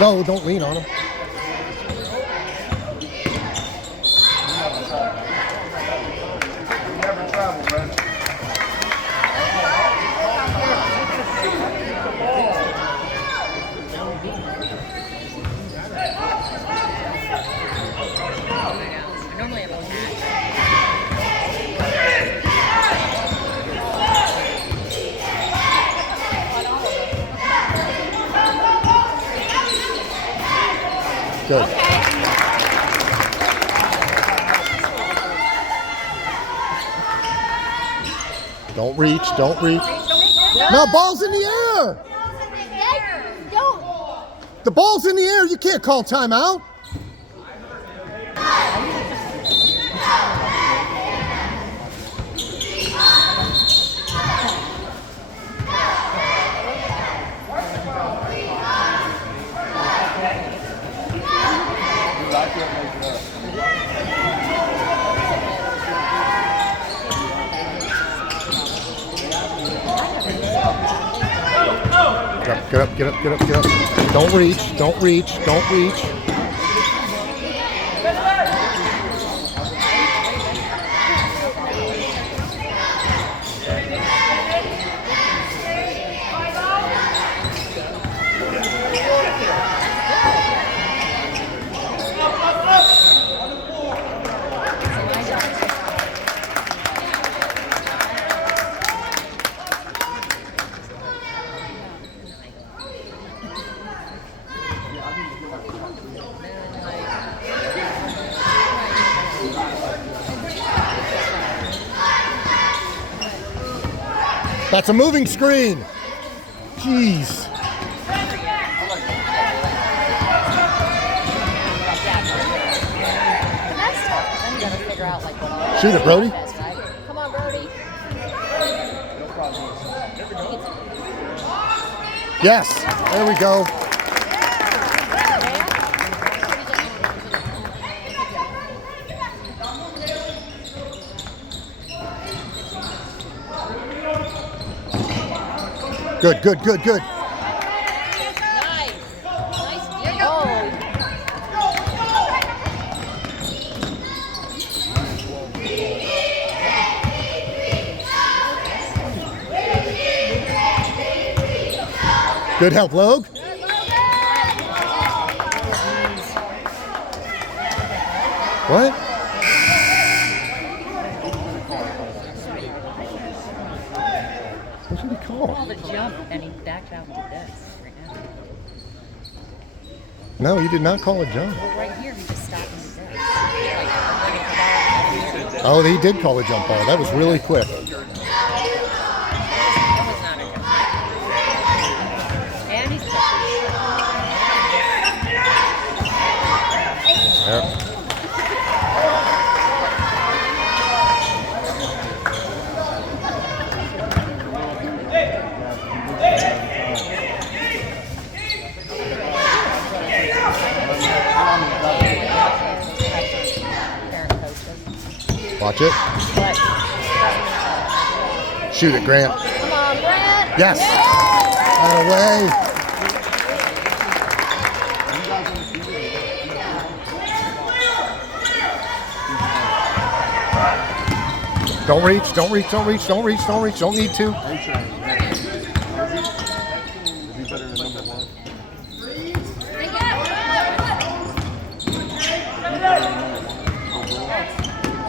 No, don't lean on him. Never travel, Brent. Good. Don't reach, don't reach. No, ball's in the air. The ball's in the air. You can't call timeout. Get up, get up, get up, get up. Don't reach, don't reach, don't reach. That's a moving screen. Jeez. Shoot it, Brody. Come on, Brody. Yes, there we go. Good, good, good, good. Nice. Nice. Oh. Good help, Logue. What? What did he call? Called a jump and he backed out to this right now. No, he did not call a jump. Well, right here, he just stopped and did this. Oh, he did call a jump ball. That was really quick. That was not a jump. And he's Yep. Watch it. Shoot it, Grant. Come on, Brent. Yes. Out of way. Don't reach, don't reach, don't reach, don't reach, don't reach. Don't need to.